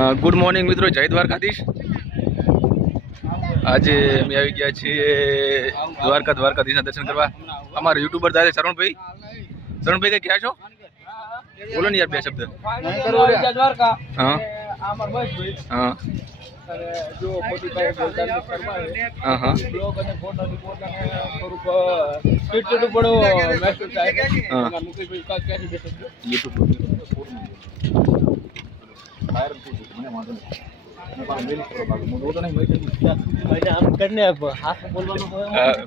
Good morning મિત્રો, જય દ્વારકાધીશ. આજે અમે આવી ગયા છીએ દ્વારકાધીશના દર્શન કરવા. અમારા યુટ્યુબર દાદા શરણભાઈ કે ક્યાં છો? બોલો ને યાર બે શબ્દ. હા હા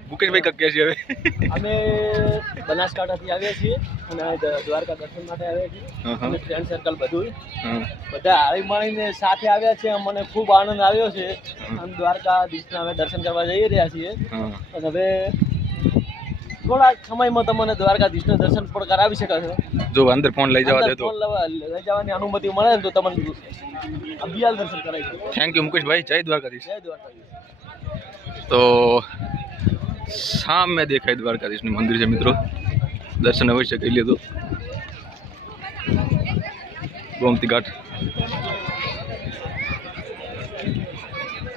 મુકેશભાઈ કક્યા છીએ હવે. અમે બનાસકાંઠાથી આવ્યા છીએ અને દ્વારકા દર્શન માટે આવ્યા છીએ. અને ફ્રેન્ડ સર્કલ બધું બધા આવી મળીને સાથે આવ્યા છે. મને ખૂબ આનંદ આવ્યો છે. અમે દ્વારકાધીશના હવે દર્શન કરવા જઈ રહ્યા છીએ અને હવે થોડા સમયમાં તમને દ્વારકાધીશના દર્શન પણ કરાવી શકો છો. જો અંદર ફોન લઈ જવા દે તો લઈ જવાની અનુમતિ મળે તો તમને અભિયાલ દર્શન કરાવી શકો. થેન્ક યુ મુકેશભાઈ. જય દ્વારકાધીશ. જય દ્વારકાધીશ. તો સામે દેખાય દ્વારકાધીશનું મંદિર છે મિત્રો. દર્શન અવશ્ય કરી લીધું. ગોમતી ઘાટ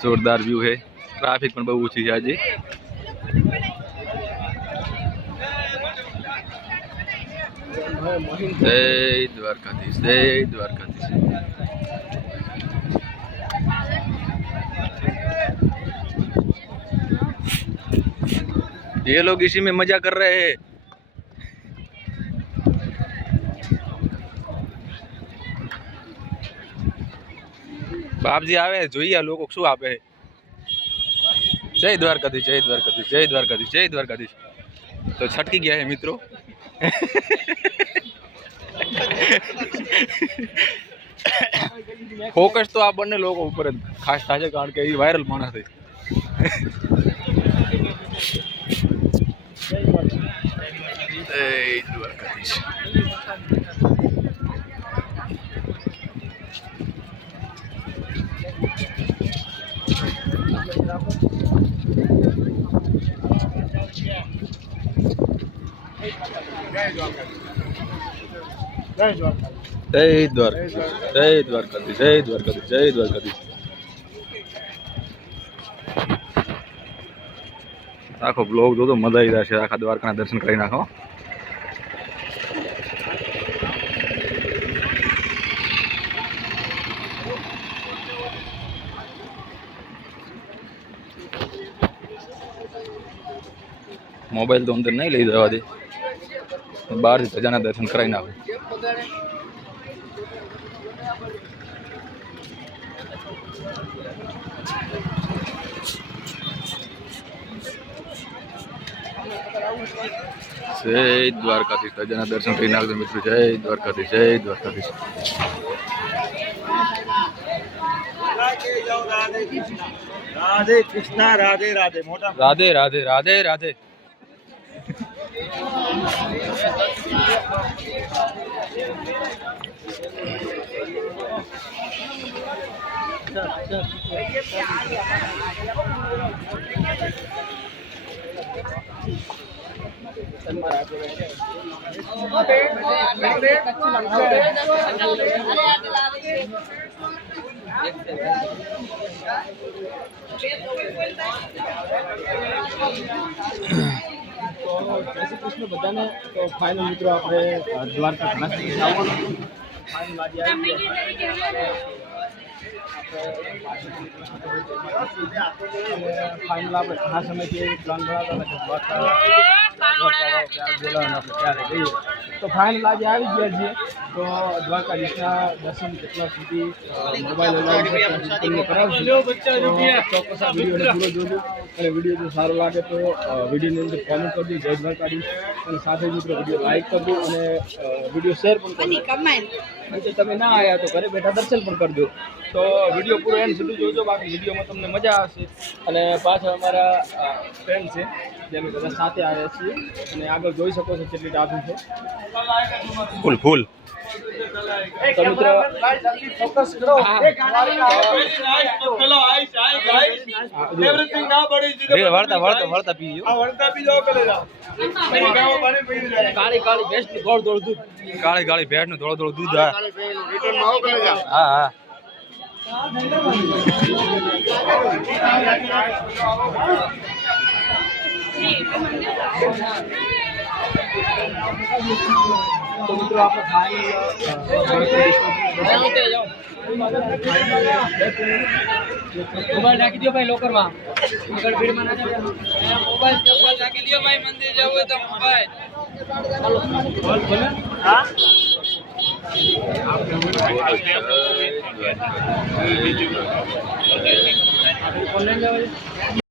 જોરદાર વ્યૂ है. ट्रैफिक પણ બહુ ઓછી છે આજે. जय द्वारकाधीश, जय द्वारकाधीश. ये लोग इसी में मजा कर रहे हैं. બાપજી આવે જોઈએ લોકો શું આપે. જય દ્વારકાધીશ, જય દ્વારકાધીશ, જય દ્વારકાધીશ, જય દ્વારકાધીશ. તો છટકી ગયા છે મિત્રો. ફોકસ તો આ બંને લોકો ઉપર જ ખાસ થાય છે કારણ કે એ વાયરલ માણસ છે. જય દ્વારકાધીશ. જય દ્વારકાધીશ, જય દ્વારકાધીશ, જય દ્વારકાધીશ. આખો બ્લોગ જોતો મજા આવી જશે. આખા દ્વારકાના દર્શન કરી નાખો. મોબાઈલ તો અંદર નહીં લઈ જવા દે. બહારથી ધજાના દર્શન કરાવી નાખો. જય દ્વારકાધીશ. ધજાના દર્શન કરી નાખજો મિત્રો. જય દ્વારકાધીશ, જય દ્વારકાધીશ. રાધે કૃષ્ણ, રાધે રાધે. મોટા રાધે રાધે, રાધે રાધે. બધાને તો ફાઇનલ મિત્રો આપણે દ્વારકા ફાઇનલ આજે આવી ફાઇનલ આપણે ઘણા સમયથી પ્લાન બનાવતા ત્યારે જઈએ તો ફાઇનલ આજે આવી ગયા છીએ. તો દ્વારકાધીશના દર્શન કેટલા સુધી મોબાઈલ તમને કરાવશું. ચોક્કસ આ વિડીયોને પૂરો જોજો અને વિડીયો જો સારો લાગે તો વિડીયોની અંદર કોમેન્ટ કરજો જય દ્વારકાધીશ અને સાથે મિત્રો વિડીયો લાઈક કરજો અને વિડીયો શેર પણ કરજો. અને તમે ના આવ્યા તો ઘરે બેઠા દર્શન પણ કરજો. તો વિડીયો પૂરો એન્ડ સુધી જોજો. બાકી વિડીયોમાં તમને મજા આવશે. અને પાછળ અમારા ફ્રેન્ડ છે જે અમે બધા સાથે આવ્યા છીએ અને આગળ જોઈ શકો છો કેટલી ટ્રાફિક છે. ફૂલ ફૂલ. તો મિત્રો ફોકસ કરો. વળતા પીજો. કાળી કાળી ભેંસ નું દોડ દોડ દૂધ. કાળી કાળી ભેંસ નું દોડ દોડ દૂધ. હા હા. તો મિત્રો આપણે મોબાઈલ રાખી દો ભાઈ લોકરમાં આગળ ભીડમાં ના જાવ મોબાઈલ રાખી દો ભાઈ મંદિર જવું હોય તો મોબાઈલ હા